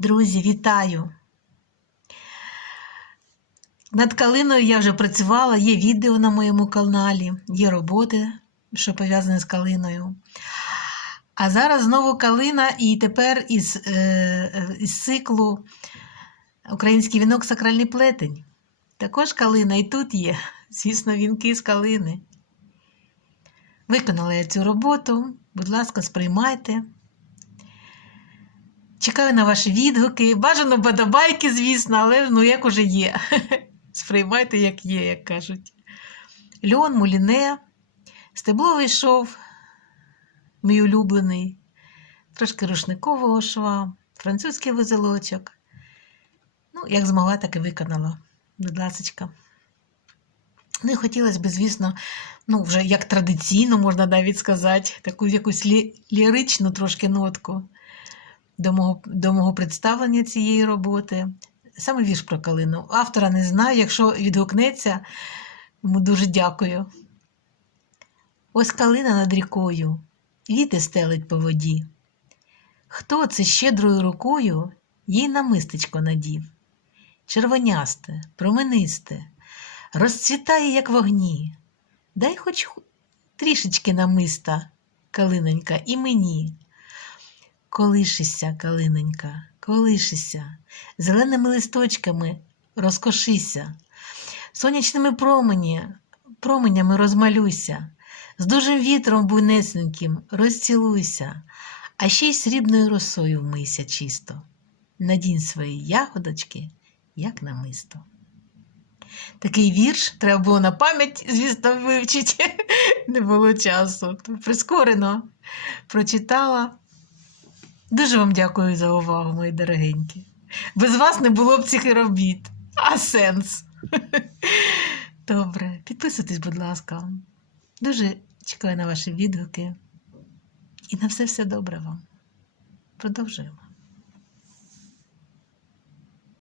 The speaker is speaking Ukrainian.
Друзі, вітаю! Над калиною я вже працювала, є відео на моєму каналі, є роботи, що пов'язані з калиною. А зараз знову калина, і тепер із, е, із циклу Український вінок сакральний плетень. Також калина і тут є, звісно, вінки з калини. Виконала я цю роботу. Будь ласка, сприймайте. Чекаю на ваші відгуки. Бажано подобайки, звісно, але ну як уже є. Сприймайте, як є, як кажуть. Льон, муліне, стебловий шов, мій улюблений, трошки рушникового шва, французький вузелочок. Ну, як змогла, так і виконала. Будь ласочка. Ну і хотілося б, звісно, ну, вже як традиційно, можна навіть сказати, таку якусь лі- ліричну трошки нотку до мого, до мого представлення цієї роботи. Саме вірш про калину. Автора не знаю, якщо відгукнеться, йому дуже дякую. Ось калина над рікою, віти стелить по воді. Хто це щедрою рукою їй намистечко надів? Червонясте, променисте, розцвітає, як вогні. Дай хоч трішечки намиста, калинонька, і мені. Колишися, калинонька, колишися, зеленими листочками розкошися, сонячними промені, променями розмалюйся, з дужим вітром буйнесеньким розцілуйся, а ще й срібною росою вмийся чисто. Надінь свої ягодочки, як намисто. Такий вірш треба було на пам'ять, звісно, вивчити. Не було часу. Прискорено прочитала. Дуже вам дякую за увагу, мої дорогенькі. Без вас не було б цих робіт. А сенс. Добре, підписуйтесь, будь ласка. Дуже чекаю на ваші відгуки. І на все все добре вам. Продовжуємо.